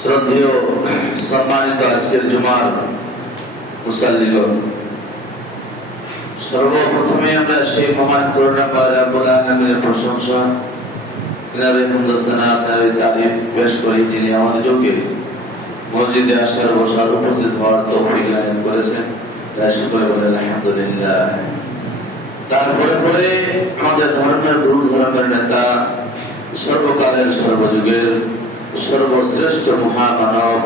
শ্রদ্ধেয় সম্মানিত আজকের জুমার মুসাল্লিগণ, সর্বপ্রথমে আমরা সেই মহান করুণাময় রব্বুল আলামিনের প্রশংসা তারিফ পেশ করি, যিনি আমাদেরকে মসজিদে আসার বসার উপস্থিত হওয়ার তৌফিক দান করেছেন। তাই শুকর করে আলহামদুলিল্লাহ। তারপরে পরে আমাদের ধর্মের গুরু, ধর্মের নেতা, সর্বকালের সর্বযুগের সর্বশ্রেষ্ঠ মহামানব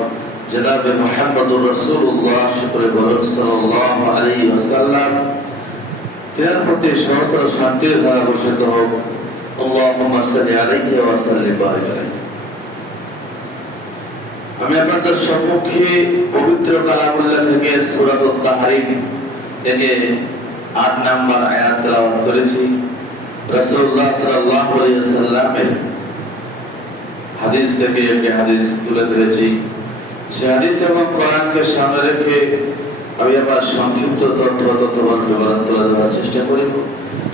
জনাবে মুহাম্মদুর রাসূলুল্লাহ সাল্লাল্লাহু আলাইহি ওয়াসাল্লাম এর প্রতি সহস্র শান্তির ধারা বর্ষিত হোক। আল্লাহুম্মা সাল্লি আলাইহি ওয়া সাল্লিম বারিক আলাইহি। আমি আপনাদের সম্মুখে পবিত্র কালামুল্লাহ থেকে সূরাতুত তাহরিম থেকে ৮ নম্বর আয়াত তেলাওয়াত করেছি। রাসূলুল্লাহ সাল্লাল্লাহু আলাইহি ওয়াসাল্লামের হাদিস থেকে একটি হাদিস তুলে ধরেছি। সেই হাদিস এবং কোরআনকে সামনে রেখে আমি আবার সংক্ষিপ্ত তথ্যবান বিবরণ তুলে ধরার চেষ্টা করিব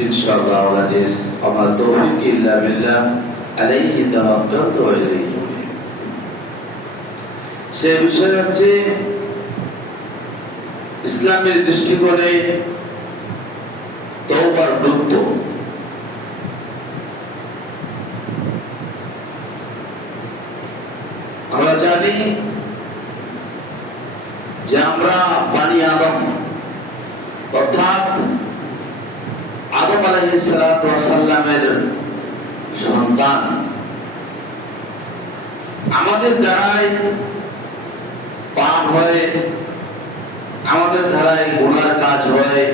ইনশাআল্লাহ। আজিজ, আমার তৌফিক ইল্লা বিল্লাহ, আলাইহি তাওয়াক্কালতু ওয়া ইলাইহি উনীব। সেই বিষয় হচ্ছে ইসলামের দৃষ্টিকোণে তওবার গুরুত্ব। আমরা জানি যে আমরা বানি আদম অর্থাৎ আদম আলাইহিস সালাতু ওয়াস সালামের সন্তান। আমাদের দ্বারাই পাপ হয়, আমাদের দ্বারাই গুনার কাজ হয়,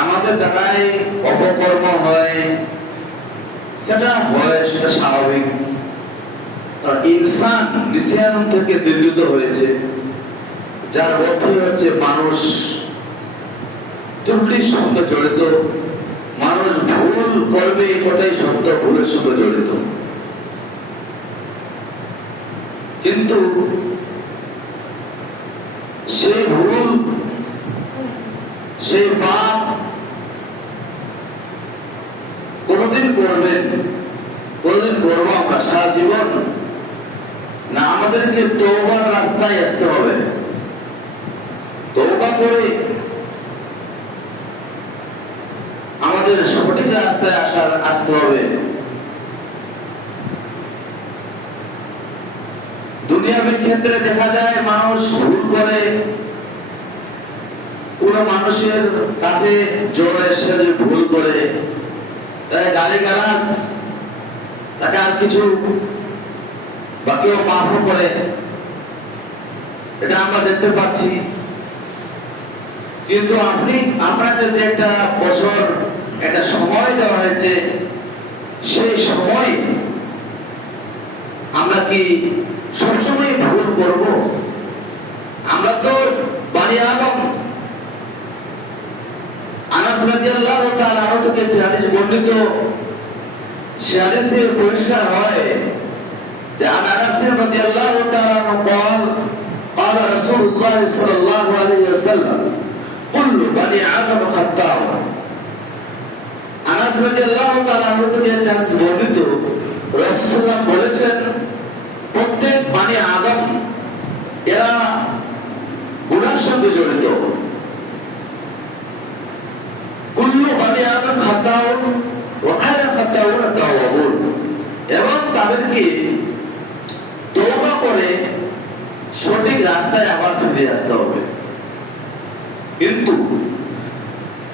আমাদের দ্বারাই অপকর্ম হয়, সেটা স্বাভাবিক। ইনসান নিসিয়ান থেকে নির্গত হয়েছে, যার অর্থ হচ্ছে মানুষ ত্রুটির সঙ্গে জড়িত, মানুষ ভুল করবে, এটাই সত্য, ভুলের সঙ্গে জড়িত। কিন্তু সেই ভুল, সেই পাপ কোনদিন করবেন, কোনদিন করবো আমরা সারা জীবন না? আমাদেরকে তওবার রাস্তায় আসতে হবে, তওবা করে আমাদের সঠিক রাস্তায় আসতে হবে। দুনিয়ার ক্ষেত্রে দেখা যায় মানুষ ভুল করে, কোন মানুষের কাছে জোরে এসে ভুল করে তাই গালিগালাজ, তাকে আর কিছু বাকিও মাফ করে, এটা আমরা দেখতে পাচ্ছি। কিন্তু আপনাকে যে একটা বছর একটা সময় দেওয়া হয়েছে, সেই সময় আমরা কি সবসময় ভুল করব? আমরা তো বানি আদম। আনাস রাদিয়াল্লাহু তাআলা থেকে একটি হাদিস বর্ণিত, সে হাদিস থেকে পরিষ্কার হয় যে আনাস রাদিয়াল্লাহু তাআলা قال قال رسول الله صلى الله عليه وسلم كل بني آدم خطاء। আনাস রাদিয়াল্লাহু তাআলা থেকে একটি হাদিস বর্ণিত, রাসূলুল্লাহ বলেছেন প্রত্যেক বানি আদম এরা গুনাহের সঙ্গে জড়িত। কুল্লু বানি আদম খাতাউন ওয়া খায়রুল খাতাউন আত-তাওয়াবুন। এবং তাদেরকে তওবা করে সঠিক রাস্তায় আবার ফিরে আসতে হবে। কিন্তু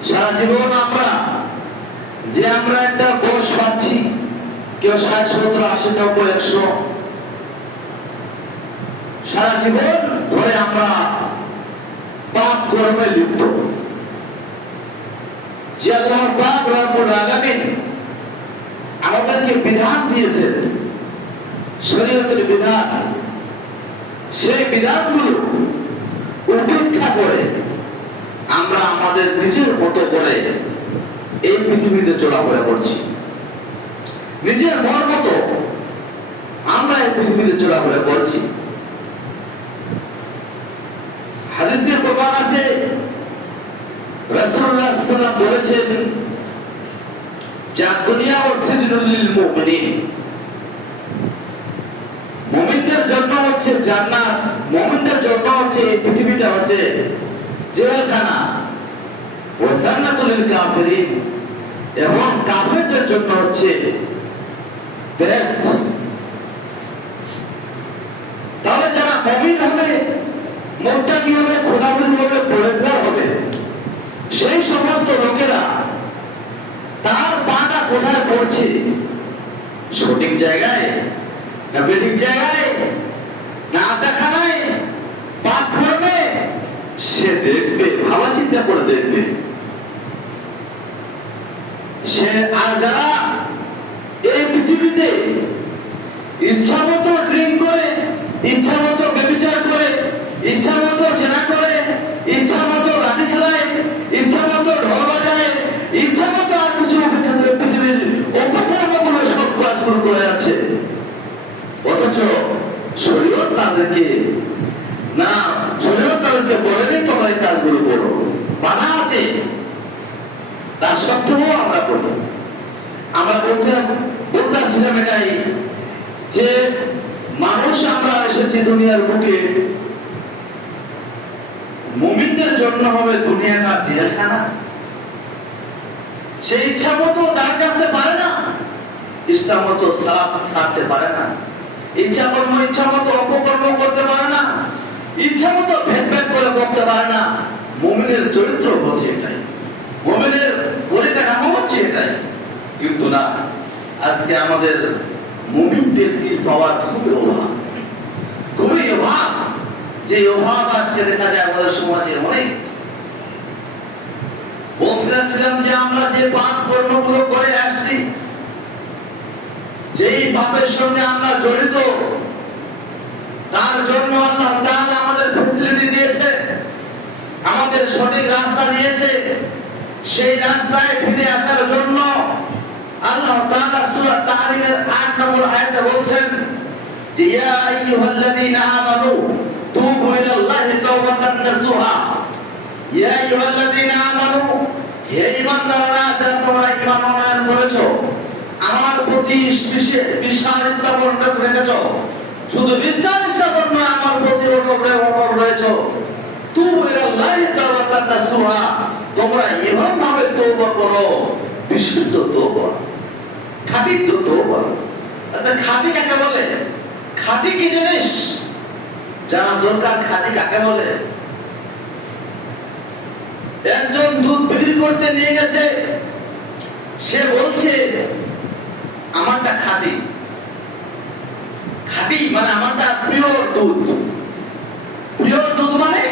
সারা জীবন আমরা একটা বয়স পাচ্ছি, কেউ 60, 70, 80, 90, 100, সারা জীবন ধরে আমরা পাপ কর্মে লিপ্ত। যে আল্লাহ পাক রব্বুল আলামিন আমাদেরকে বিধান দিয়েছেন, শরীয়তের বিধান, সেই বিধানগুলো উপেক্ষা করে আমরা আমাদের নিজের মতো করে এই পৃথিবীতে চলাফেরা করছি। নিজের মন মতো আমরা এই পৃথিবীতে চলাফেরা করছি। হাদিসে প্রমাণ আছে, রাসূল রাসূলুল্লাহ সাল্লাল্লাহু আলাইহি ওয়াসাল্লাম বলেছেন যে দুনিয়া ও সিজনুল লিল মুমিনিন, মুমিনদের জন্য হচ্ছে জান্নাত, মুমিনদের জন্য হচ্ছে এই পৃথিবীটা হচ্ছে জেলখানা, ওয়া জান্নাতুল লিল কাফিরিন, এবং কাফেরদের জন্য হচ্ছে বেহেশত। তাহলে যারা মুমিন হবে, মুত্তাকি হবে, খোদাবন্দি হবে, পরহেজগার হবে, সেই সমস্ত লোকেরা তার পাটা কোথায় পড়ছে, সঠিক জায়গায় না বেঠিক জায়গায়, না আড্ডাখানায় পাপ করবে, সে দেখবে, ভাবা চিন্তা করে দেখবে সে। আর যারা এই পৃথিবীতে ইচ্ছা মতো ড্রিঙ্ক করে, ইচ্ছা মতো ব্যভিচার করে, ইচ্ছা মতো জেনা করে, ইচ্ছা মতো লাঠি খেলায়, ইচ্ছা মতো ঢোল বাজায়, ইচ্ছা মতো আর কিছু পৃথিবীর অপকর্মগুলো সব কাজগুলো করে যাচ্ছে, অথচ শরীয়ত তাদেরকে না, শরীয়ত তাদেরকে বলেনি তোমরা এই কাজগুলো করো, বাধা আছে, তার সত্ত্বেও আমরা করি। আমরা বলতে আসছিলাম এটাই যে মানুষ আমরা এসেছি দুনিয়ার বুকে, মুমিনদের জন্য হবে দুনিয়াটা জেলখানা। সে ইচ্ছা মতো তার কাছে পারে না, ইচ্ছা মতো সালাত ছাড়তে পারে না, ইচ্ছা মতো অপকর্ম করতে পারে না, ইচ্ছা মতো ভেদ করে করতে পারে না। মুমিনের চরিত্র হচ্ছে এটাই, মুমিনের পরিকাঠামো হচ্ছে এটাই। কিন্তু না, আজকে আমাদের মুমিন ব্যক্তি পাওয়ার খুবই অভাব, খুবই অভাব। যে অভাব আজকে দেখা যায় আমাদের সমাজে অনেক। বলতে চাচ্ছিলাম যে আমরা যে পাপ কর্মগুলো করে আসছি, যেই পাপের সঙ্গে আমরা জড়িত, তার জন্য আল্লাহ তাআলা আমাদের ফ্যাসিলিটি দিয়েছে, আমাদের সঠিক রাস্তা দিয়েছে। সেই রাস্তায় ফিরে আসার জন্য আল্লাহ তাআলা সূরা তাহরিমের ৮ নম্বর আয়াতে বলছেন যে ইয়া আইয়ুহাল্লাযীনা আমানু তুবু ইলাল্লাহি তাওবাতান নাসুহা। ইয়া আইয়ুহাল্লাযীনা আমানু, হে ঈমানদাররা, যারা তোমরা ঈমান আনয়ন করেছো, আমার প্রতি বিশ্বাস স্থাপন রেখেছো, শুধু বিশ্বাস স্থাপন নয়, আমার প্রতি অটল রয়েছো। তুবু ইলাল্লাহি তাওবাতান নাসুহা, তোমরা এভাবে ভাবে তওবা করো, বিশুদ্ধ তওবা, খাঁটি তওবা। আচ্ছা, খাঁটি কাকে বলে? খাঁটি কি জিনিস জানা দরকার। খাঁটি কাকে বলে? একজন দুধ বিক্রি করতে নিয়ে গেছে, সে বলছে আমারটা খাঁটি। খাঁটি মানে আমারটা পিওর দুধ। পিওর দুধ মানে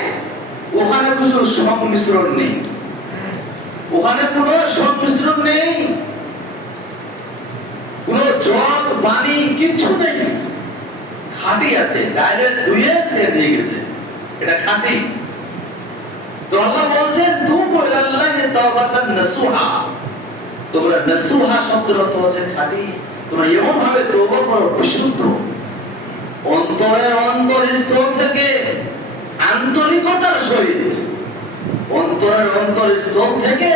ওখানে কিছু সংমিশ্রণ নেই, ওখানে কোনো সংমিশ্রণ নেই, কোনো জল পানি কিছু নেই, খাঁটি আছে, ডাইরেক্ট ধুয়ে সে দিয়ে গেছে, এটা খাঁটি। তো আল্লাহ বলছেন তুবু ইলাল্লাহি তাওবাতান নাসুহা, তোমরা নাসুহা শব্দের অর্থ হচ্ছে খাঁটি। তোমরা এমন ভাবে তওবা করো বিশুদ্ধ, অন্তরের অন্তরস্থল থেকে আন্তরিকতার সহিত, অন্তরের অন্তরস্থল থেকে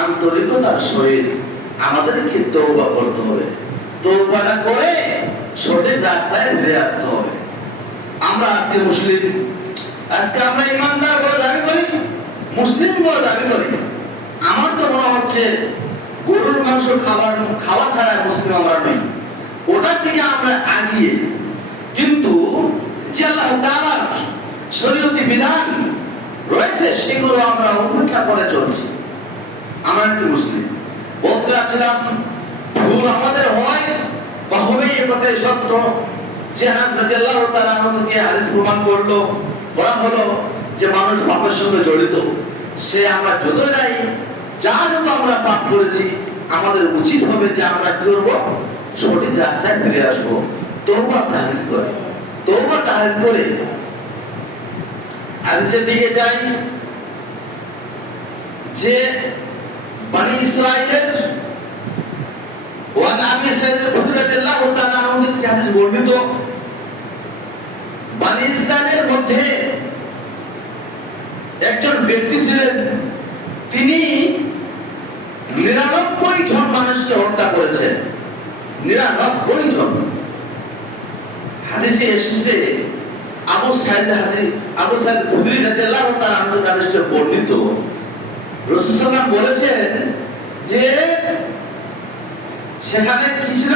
আন্তরিকতার সহিত আমাদেরকে তওবা করতে হবে। তওবাটা করে সঠিক রাস্তায় ফিরে আসতে হবে। আমরা আজকে মুসলিম, আজকে আমরা ইমানদার বলে দাবি করি, মুসলিম বলে দাবি করি। আমার তো মনে হচ্ছে গরুর মাংস খাওয়া ছাড়া মুসলিম আমরা নই, ওটার থেকে আমরা আগিয়ে। কিন্তু যে আল্লাহ তাআলার শরীয়তি বিধান রয়েছে সেগুলো আমরা উপেক্ষা করে চলছি, আমরা একটি মুসলিম। বলতে চাচ্ছিলাম ভুল আমাদের হয় বা হবে, এ কথাই সত্য। যে আনাস রাদিয়াল্লাহু তাআলা আমাদেরকে হাদিস প্রমাণ করলো, বলা হলো যে মানুষ পাপের সঙ্গে জড়িত। সে আমরা যতই যা যত আমরা পাপ করেছি, আমাদের উচিত হবে যে আমরা কি করবো, সঠিক রাস্তায় ফিরে আসবো। তওবা তাহরির করে, তওবা তাহরির করে হাদিসের দিকে যাই যে বনি ইসরাইলের ওয়া নবী রাদিয়াল্লাহু তাআলা আনহু থেকে হাদিস বর্ণিত, বনি ইসরাইলের মধ্যে একজন ব্যক্তি ছিলেন, তিনি মানুষকে হত্যা করেছে, 99 জন। হাদিসে এসেছে আবু সাইদ খুদরি রাদিয়াল্লাহু তাআলা আনহু থেকে বর্ণিত, রাসূল সাল্লাল্লাহু আলাইহি ওয়াসাল্লাম বলেছেন যে সেখানে কি ছিল,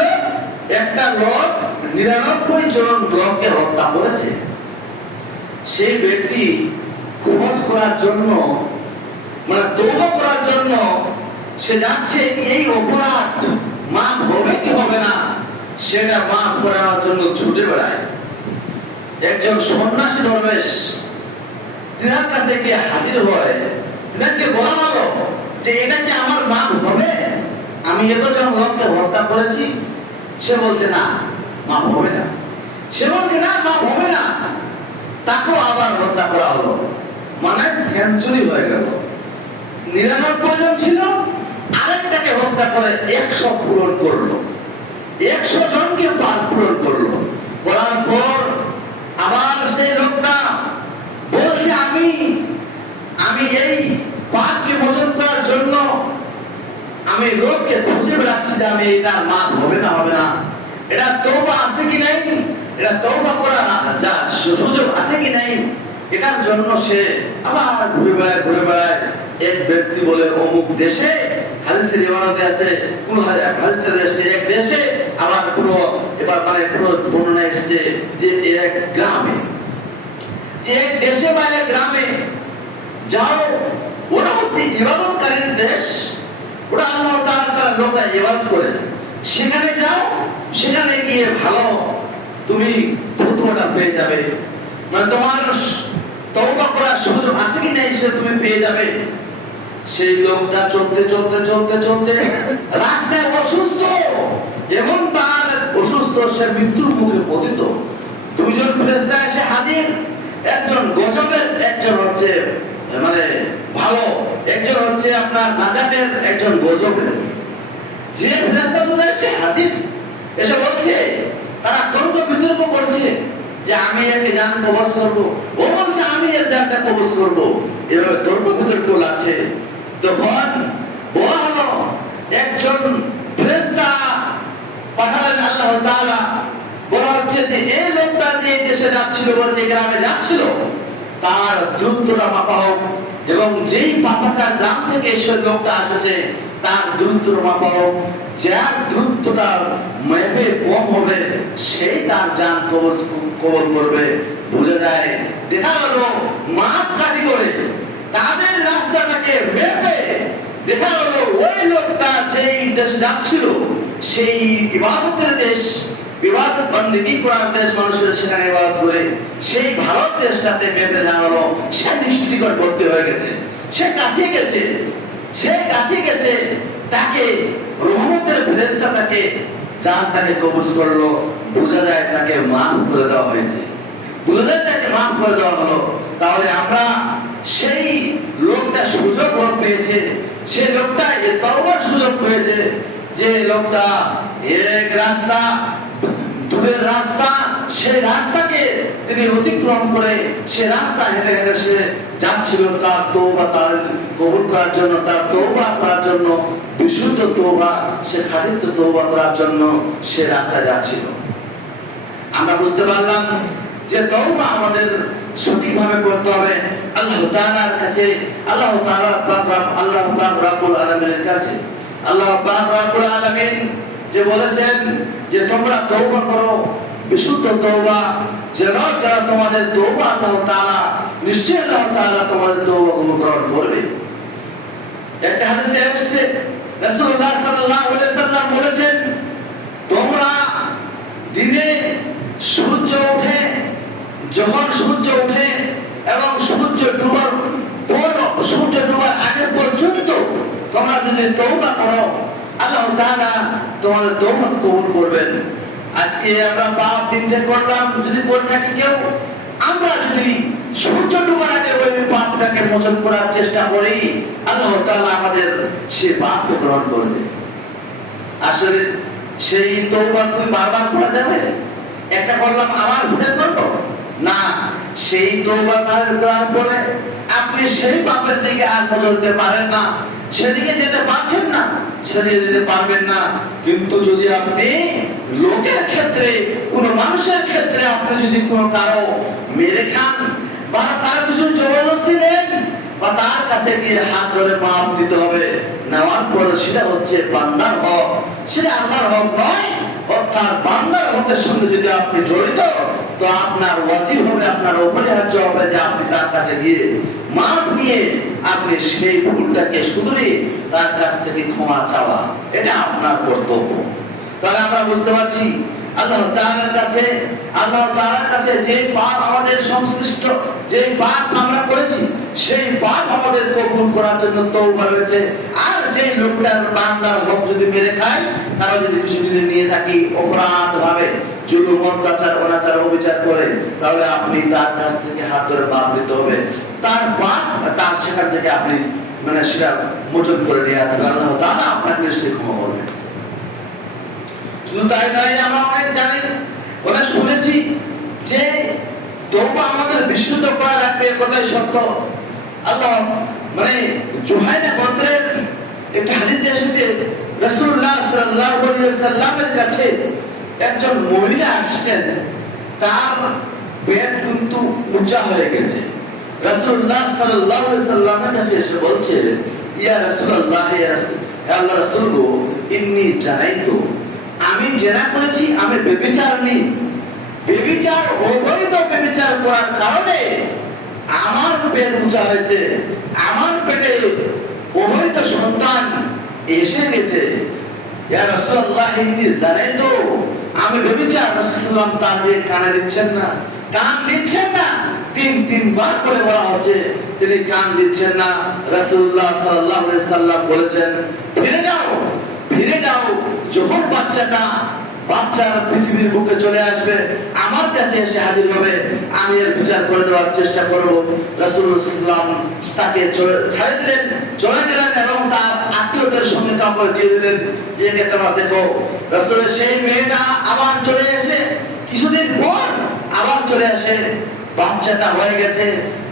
একটা লোক 99 জন লোককে হত্যা করেছে। সেই ব্যক্তি ক্ষমা করার জন্য, মানে তওবা করার জন্য সে যাচ্ছে, এই অপরাধ মাফ হবে কি হবে না সেটা মাফ করার জন্য ছুটে বেড়ায়। একজন সন্ন্যাসী দরবেশ তিনার কাছে গিয়ে হাজির হয়, তিনাকে বলা হলো যে এটা কি আমার মাফ হবে, আমি এতজন লোককে হত্যা করেছি। সে বলছে না, মাফ হবে না। সে বলছে না, মাফ হবে না। তাকেও আবার হত্যা করা হলো, মানে সেঞ্চুরি হয়ে গেল। 99 জন ছিল, আরেকটাকে হত্যা করে 100 পূরণ করলো, 100 জনকে পূরণ করলো। করার পর আবার সেই লোকটা বলছে আমি এই পাপকে মোচন করার জন্য আমি লোককে খুঁজে বেড়াচ্ছি যে আমি এটা মাফ হবে না হবে না, এটা তওবা আছে কি নাই, এটা তওবা করা যা সুযোগ আছে কি নাই, এটার জন্য সে আবার ঘুরে বেড়ায়। এক ব্যক্তি বলে অমুক দেশে, হাদিসের রিওয়ায়াতে আছে, কোন হাদিসে আছে এক দেশে, আবার কোন এবার মানে কোন বর্ণনা এসেছে যে এক গ্রামে, যে এক দেশে বা এক গ্রামে যাও, ওরা হচ্ছে ইবাদতকারীর দেশ, ওরা আল্লাহ তাআলার লোকরা ইবাদত করে, সেখানে যাও, সেখানে গিয়ে ভালো তুমি ফতোয়াটা পেয়ে যাবে, মানে তোমার তওবা করার সুযোগ আছে কি নাই সে তুমি পেয়ে যাবে। সেই লোকটা চলতে রাস্তায় অসুস্থ, এবং তার অসুস্থ, সে মৃত্যুর মুখে পতিত। 2 জন ফেরেশতা এসে হাজির, একজন গজবের, একজন হচ্ছে মানে ভালো, একজন হচ্ছে আপনার নাজাতের, একজন গজবের। যে ফেরেশতা দুটো এসে হাজির, এসে বলছে, তারা তর্ক বিতর্ক করছে যে আমি একে জান কবজ করবো, ও বলছে আমি এর জানটা কবজ করবো, এভাবে তর্ক বিতর্ক লাগছে। তখন বলা হলো, একজন ফেরেশতা পাঠালেন আল্লাহ তাআলা, বলা হচ্ছে যে এই লোকটা যে দেশে যাচ্ছিল বা যে গ্রামে যাচ্ছিল তার দূরত্বটা মাপা হোক, এবং যেই পাপাচার গ্রাম থেকে এসে লোকটা আসছে তার দূরত্ব মাপা হোক, যার দূরত্বটা মেপে কম হবে সেই তার জান কবল করবে। বুঝা যায়, দেখা গেল মাপ কাটি করে তাদের রাস্তাটাকে মেপে দেখা গেল ওই লোকটা যেই দেশে যাচ্ছিল সেই ইবাদতের দেশ, ইবাদত বন্দেগী করার দেশ, মানুষের সেখানে ইবাদত করে, সেই ভারত দেশটাতে মেপে জানালো সে নিষ্ঠিকর করতে হয়ে গেছে, সে কাছে গেছে, তাকে রহমতের ফেরেশতা তাকে জানটাকে কবজ করলো। বোঝা যায় তাকে মাফ করে দেওয়া হয়েছে, বোঝা যায় তাকে মাফ করে দেওয়া হলো। তাহলে আমরা সেই লোকটা সুযোগ পেয়েছে, সেই লোকটা তওবার সুযোগ পেয়েছে, যে লোকটা এক রাস্তা দূরের রাস্তা, সেই রাস্তাকে তিনি অতিক্রম করে সে রাস্তা হেঁটে হেঁটে সে যাচ্ছিল তার তওবা তার কবুল করার জন্য, তার তওবা করার জন্য, বিশুদ্ধ তওবা, সে খাঁটি তওবা করার জন্য সে রাস্তা যাচ্ছিল। আমরা বুঝতে পারলাম যে তওবা আমাদের সঠিকভাবে করতে হবে আল্লাহ তাআলার কাছে, আল্লাহ তাআলা আল্লাহ পাক রব্বুল আলামিনের কাছে। আল্লাহ পাক রব্বুল আলামিন যে বলেছেন যে তোমরা তওবা করো, বিশুদ্ধ তওবা, যেন যারা তোমাদের তওবা আল্লাহ তাআলা, নিশ্চয়ই আল্লাহ তাআলা তোমাদের তওবা কবুল করবে। একটা হাদিসে এসেছে রাসূলুল্লাহ সাল্লাল্লাহু আলাইহি ওয়াসাল্লাম বলেছেন, তোমরা দিনে সূর্য ওঠে, যখন সূর্য ওঠে এবং সূর্য ডুবার পর, সূর্য ডুবার আগে পর্যন্ত তোমরা যদি তওবা করো, আল্লাহ তাআলা তোমাদের তওবা কবুল করবেন। আজকে আমরা পাপ দিনটা করলাম, যদি করে থাকি কেউ, আমরা যদি সূর্য ডুবার আগে ওই পাপটাকে মোচন করার চেষ্টা করি, আল্লাহ তাআলা আমাদের সেই পাপকে গ্রহণ করবে। আসলে সেই তওবা কি বারবার করা যাবে? একটা করলাম আবার ভুলে করবো না, সেই তওবা করার পরে আপনি সেই পাপের দিকে আর চলতে পারেন না, সেদিকে যেতে পারছেন না, সেদিকে যেতে পারবেন না। কিন্তু যদি আপনি লোকের ক্ষেত্রে, কোন মানুষের ক্ষেত্রে আপনি যদি কোনো কারো মেরে খান বা তার কিছু জবরদস্তি নেন বা তার কাছে গিয়ে হাত ধরে মাপ দিতে হবে, নেওয়ার পরে সেটা হচ্ছে বান্দার হক, সেটা আল্লাহর হক নয়। অর্থাৎ বান্দার হকের সঙ্গে যদি আপনি জড়িত, তো আপনার ওয়াজিব হবে, আপনার অপরিহার্য হবে যে আপনি তার কাছে গিয়ে মাপ নিয়ে আপনি সেই ভুলটাকে শুধরে তার কাছ থেকে ক্ষমা চাওয়া, এটা আপনার কর্তব্য। তাহলে আমরা বুঝতে পারছি আল্লাহ তাআলার কাছে যে পাপ আমাদের সংশ্লিষ্ট, যে পাপ আমরা করেছি, সেই পাপ আমাদের কবুল করার জন্য তওবা রয়েছে। আর যে লোকটার বান্দার হক যদি মেরে খায়, কারো যদি কিছু যদি নিয়ে থাকি অপরাধ ভাবে, জুলুম, অত্যাচার, অনাচার, অবিচার করে, তাহলে আপনি তার কাছ থেকে হাত ধরে মাপ দিতে হবে। তার পাপ তার সেখান থেকে আপনি সেটা মোচন করে নিয়ে আসবেন, আল্লাহ তাআলা আপনাকে নিশ্চয়ই ক্ষমা করবেন। শুধু তাই নয়, আমরা অনেক জানি, অনেক শুনেছি যে তওবা আমাদের বিশুদ্ধ করা লাগবে, কথাই সত্য। আল্লাহ জুহাইনা গোত্রের একটা হাদিসে এসেছে, রাসূলুল্লাহ সাল্লাল্লাহু আলাইহি ওয়াসাল্লামের কাছে একজন মহিলা আসছেন, তার পেট কিন্তু উঁচা হয়ে গেছে। রাসূলুল্লাহ সাল্লাল্লাহু আলাইহি ওয়াসাল্লামের কাছে এসে বলছে, ইয়া রাসূলুল্লাহ, ইয়া রাসূল, হে আল্লাহর রাসূল গো, ইন্নী জানাইতু, আমি জেনা করেছি, আমি ব্যভিচারিণী। ব্যভিচার, অবৈধ ব্যভিচার করার কারণে আমার পেট উঁচা হয়েছে, আমার পেটে অবৈধ সন্তান এসে গেছে। ইয়া রাসূলুল্লাহ, ইন্নী জানাইতু, আমি ব্যভিচার। রাসূলুল্লাহ তাকে কানে দিচ্ছেন না, কান দিচ্ছেন না। তিনবার করে বলা হচ্ছে, তিনি কান দিচ্ছেন না। রাসূলুল্লাহ সাল্লাল্লাহু আলাইহি সাল্লাম বলেছেন, ফিরে যাও, ফিরে যাও। যখন বাচ্চার পৃথিবীর বুকে চলে আসবে, আমার কাছে এসে হাজির হবে, আমি এর বিচার করে দেওয়ার চেষ্টা করব। রাসূলুল্লাহ সাল্লাল্লাহু আলাইহি ওয়াসাল্লাম তাকে ছেড়ে দিলেন, চলে গেলেন এবং তার আত্মীয়দের সঙ্গে কাপড় দিয়ে দিলেন যে তোমরা দেখো। রাসূলের সেই মেয়েটা আবার চলে এসে কিছুদিন পর আবার চলে আসে, বাচ্চাটা হয়ে গেছে।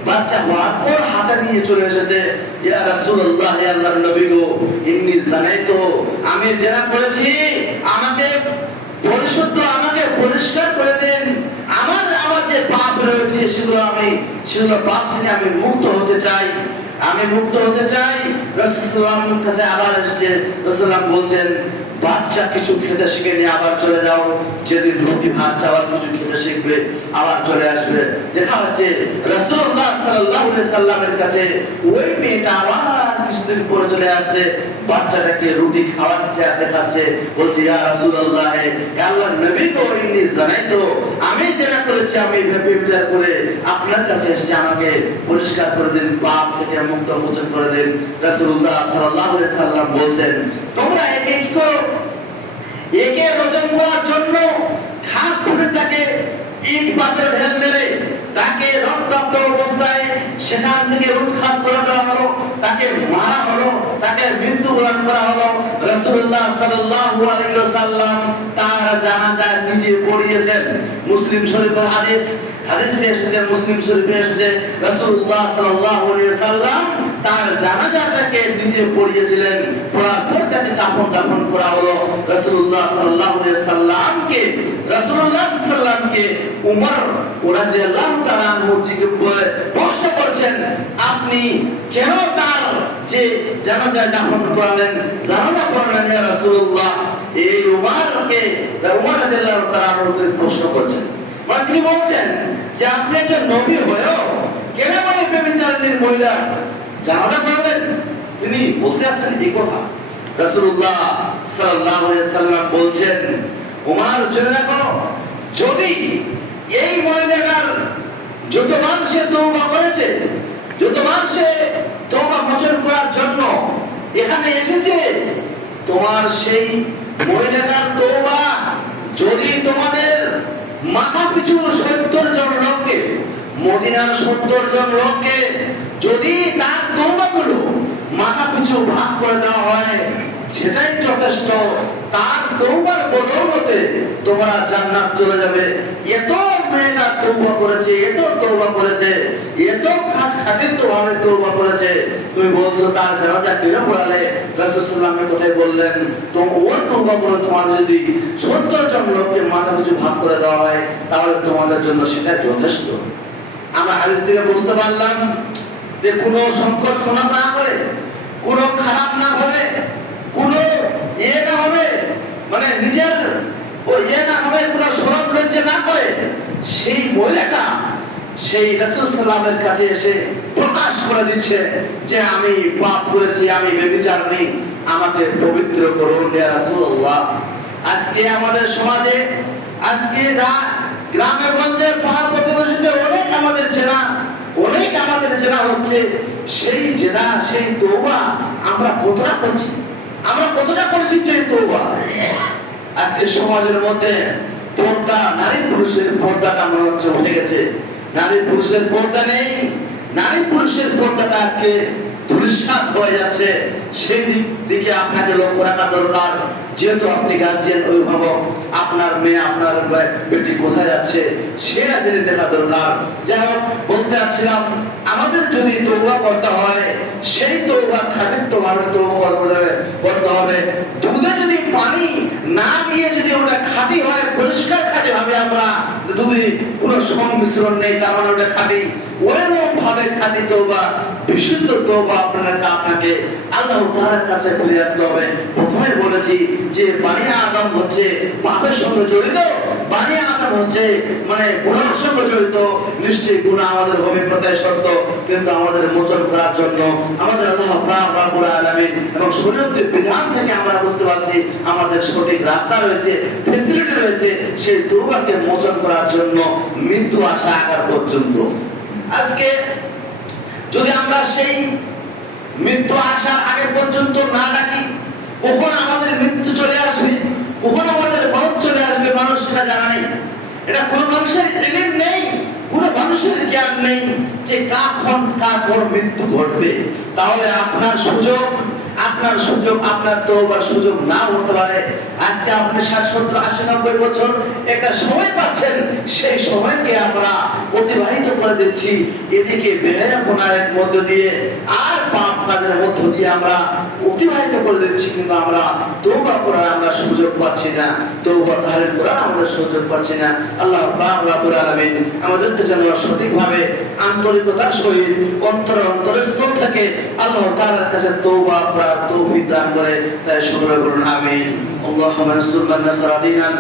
বাচ্চা হওয়ার পর হাতে নিয়ে চলে এসেছে, ইয়া রাসূলুল্লাহ, হে আল্লাহর নবী গো, ইন্নী জানাইতু, আমি জেনা করেছি, আমাকে পরিশুদ্ধ, আমাকে পরিষ্কার করে দেন। আমার যে পাপ রয়েছে সেগুলো পাপ থেকে আমি মুক্ত হতে চাই, আমি মুক্ত হতে চাই। রাসূলুল্লাহর কাছে আবার এসেছে, রাসূলুল্লাহ বলছেন, বাচ্চা কিছু খেতে শিখেনি, আবার চলে যাও। যেদিন রুটি ভাত চাওয়াল কিছু খেতে শিখবে, আবার চলে আসবে। দেখা যাচ্ছে রাসূলুল্লাহ সাল্লাল্লাহু আলাইহি সাল্লামের কাছে ওই মেয়েটা আবার কিছুদিন পরে চলে আসছে, বাচ্চাটাকে রুটি খাওয়াচ্ছে আর দেখাচ্ছে, বলছে, ইয়া রাসূলুল্লাহ, হে আল্লাহর নবী গো, ইন্নী জানাইতু, আমি জেনা করেছি, আমি ব্যভিচার করে আপনার কাছে এসে আমাকে পরিষ্কার করে দিন, পাপ থেকে মুক্ত মোচন করে দিন। রাসূলুল্লাহ সাল্লাল্লাহু আলাইহি সাল্লাম বলছেন, তোমরা একে কি করো, একে রোজন করার জন্য খাট খুঁড়ে তাকে ইট পাথর ঢেল মেরে তাকে রক্তাক্ত অবস্থায় সেখান থেকে উৎখাত করে দেওয়া হলো, তাকে মারা হলো, তাকে মৃত্যুবরণ করা হলো। রাসূলুল্লাহ সাল্লাল্লাহু আলাইহি ওয়াসাল্লাম তার জানাজা নিজে পড়িয়েছেন। মুসলিম শরীফের হাদিসে এসেছে, মুসলিম শরীফে এসেছে, রাসূলুল্লাহ সাল্লাল্লাহু আলাইহি ওয়াসাল্লাম তার জানাজাটাকে নিজে পড়িয়েছিলেন। পড়ার পর তাকে দাফন করা হলো। রাসূলুল্লাহ সাল্লাল্লাহু আলাইহি ওয়াসাল্লামকে উমর রাদিয়াল্লাহু তাআলা আনহু প্রশ্ন করছেন, আপনি কেন তার যে জানাজা দাফন করলেন, জানাজা পড়লেন ইয়া রাসূলুল্লাহ? এই উমর রাদিয়াল্লাহু তাআলা আনহু প্রশ্ন করছেন, তিনি বলছেন যে আপনি একজন নবী হয়েও কেন ওই ব্যভিচারিণীর মহিলা জানাজা পড়লেন? তিনি বলতে যাচ্ছেন এই কথা। রাসূলুল্লাহ সাল্লাল্লাহু আলাইহি সাল্লাম বলছেন, উমর জেনে রাখো, যদি এই মহিলাটার যত মানুষে তওবা করেছে, যত মানুষে তওবা মোচন করার জন্য এখানে এসেছে, তোমার সেই মহিলাটার তওবা যদি তোমাদের মাথা পিছু 70 জন লোককে, মদিনার 70 জন লোককে যদি তার তওবাগুলো মাথা পিছু ভাগ করে দেওয়া হয়, সেটাই যথেষ্ট। তার তওবার বদৌলতে তোমরা জান্নাত চলে যাবে। এত মেয়েটা তওবা করেছে, এত তওবা করেছে, এত খাঁটি তওবা করেছে, তুমি বলছো তার জানাজা কেন পড়ালে? রাসূল সাল্লাল্লাহু আলাইহি কথাই বললেন, তো ওর তওবা করে তোমার যদি 70 জন লোককে মাথা পিছু ভাগ করে দেওয়া হয় তাহলে তোমাদের জন্য সেটা যথেষ্ট। আমরা হাদিস থেকে বুঝতে পারলাম যে কোনো সংকোচ মনে না করে, কোনো খারাপ না হবে, কোনো না হবে, মানে নিজের না হবে, কোনো শরম লজ্জা না করে সেই মহিলাটা সেই রাসূল সাল্লাল্লাহু আলাইহি কাছে এসে প্রকাশ করে দিচ্ছে যে আমি পাপ করেছি, আমি ব্যভিচারিণী, আমাকে পবিত্র করুন ইয়া রাসূলুল্লাহ। আজকে আমাদের সমাজে, আজকে গ্রামে গঞ্জে পাড়া প্রতিবেশীতে অনেক আমাদের জেনা হচ্ছে। সেই জেনা, সেই তওবা আমরা কতটা করছি সেই তওবা? আজকে সমাজের মধ্যে পর্দা, নারী পুরুষের পর্দাটা মনে হচ্ছে উঠে গেছে। নারী পুরুষের পর্দা নেই, নারী পুরুষের পর্দাটা আজকে ধূলিসাৎ হয়ে যাচ্ছে। সেই দিকে আপনাকে লক্ষ্য রাখা দরকার। যেহেতু আপনি গার্জিয়ান, অভিভাবক, আপনার মেয়ে, আপনার বেটি কোথায় যাচ্ছে সেটা জেনে দেখা দরকার। যাই হোক, বলতে চাচ্ছিলাম, আমাদের যদি তওবা করতে হয়, সেই তওবা খাঁটিত্বভাবে তওবা করতে হবে। দুধে যদি পানি না দিয়ে যদি ওটা খাঁটি হয়, পরিষ্কার খাঁটি ভাবে, আমরা দুধে কোনো সংমিশ্রণ নেই, তার মানে ওটা খাঁটি, ওইরকম ভাবে খাঁটি তওবা, বিশুদ্ধ তওবা আপনাকে আল্লাহ তাআলার কাছে ফিরে আসতে হবে। প্রথমে বলেছি যে বানি আদম হচ্ছে পাপের সঙ্গে জড়িত, বানি আদম হচ্ছে মানে গুনাহের সঙ্গে জড়িত। নিশ্চয়ই গুনাহ আমাদের অভিজ্ঞতায় সত্য, কিন্তু আমাদের মোচন করার জন্য আমাদের আল্লাহ পাক রব্বুল আলামিন এবং শরীয়তের বিধান থেকে আমরা বুঝতে পারছি আমাদের সঠিক রাস্তা রয়েছে, ফ্যাসিলিটি রয়েছে সেই তওবাকে মোচন করার জন্য মৃত্যু আসা আগার পর্যন্ত। আজকে যদি আমরা সেই মৃত্যু আসার আগে পর্যন্ত না ডাকি, কখন আমাদের মৃত্যু চলে আসবে, কখন আমাদের মওত চলে আসবে, মানুষ সেটা জানা নেই। এটা কোনো মানুষের ইলম নেই, কোনো মানুষের জ্ঞান নেই যে কার মৃত্যু ঘটবে। তাহলে আপনার সুযোগ, আপনার তওবার সুযোগ না হতে পারে। আজকে আপনি 60, 70, 80, 90 বছর একটা সময় পাচ্ছেন, সেই সময়কে আমরা অতিবাহিত করে দিচ্ছি এদিকে বেহায়াপনার মধ্য দিয়ে আর পাপ কাজের মধ্য দিয়ে আমরা অতিবাহিত করে দিচ্ছি, কিন্তু আমরা তওবা করার আমরা সুযোগ পাচ্ছি না, তওবা ধারণ করার আমরা সুযোগ পাচ্ছি না। আল্লাহ পাক রব্বুল আলামিন আমাদেরকে যেন সঠিকভাবে আন্তরিকতার সহিত অন্তরস্থল থেকে আল্লাহ তাআলার কাছে তওবা করার তৌফিক দান করে। তাই সকলে বলুন আমিন। আল্লাহুম্মা নাসরুল্লাহ নাসরাদিনান।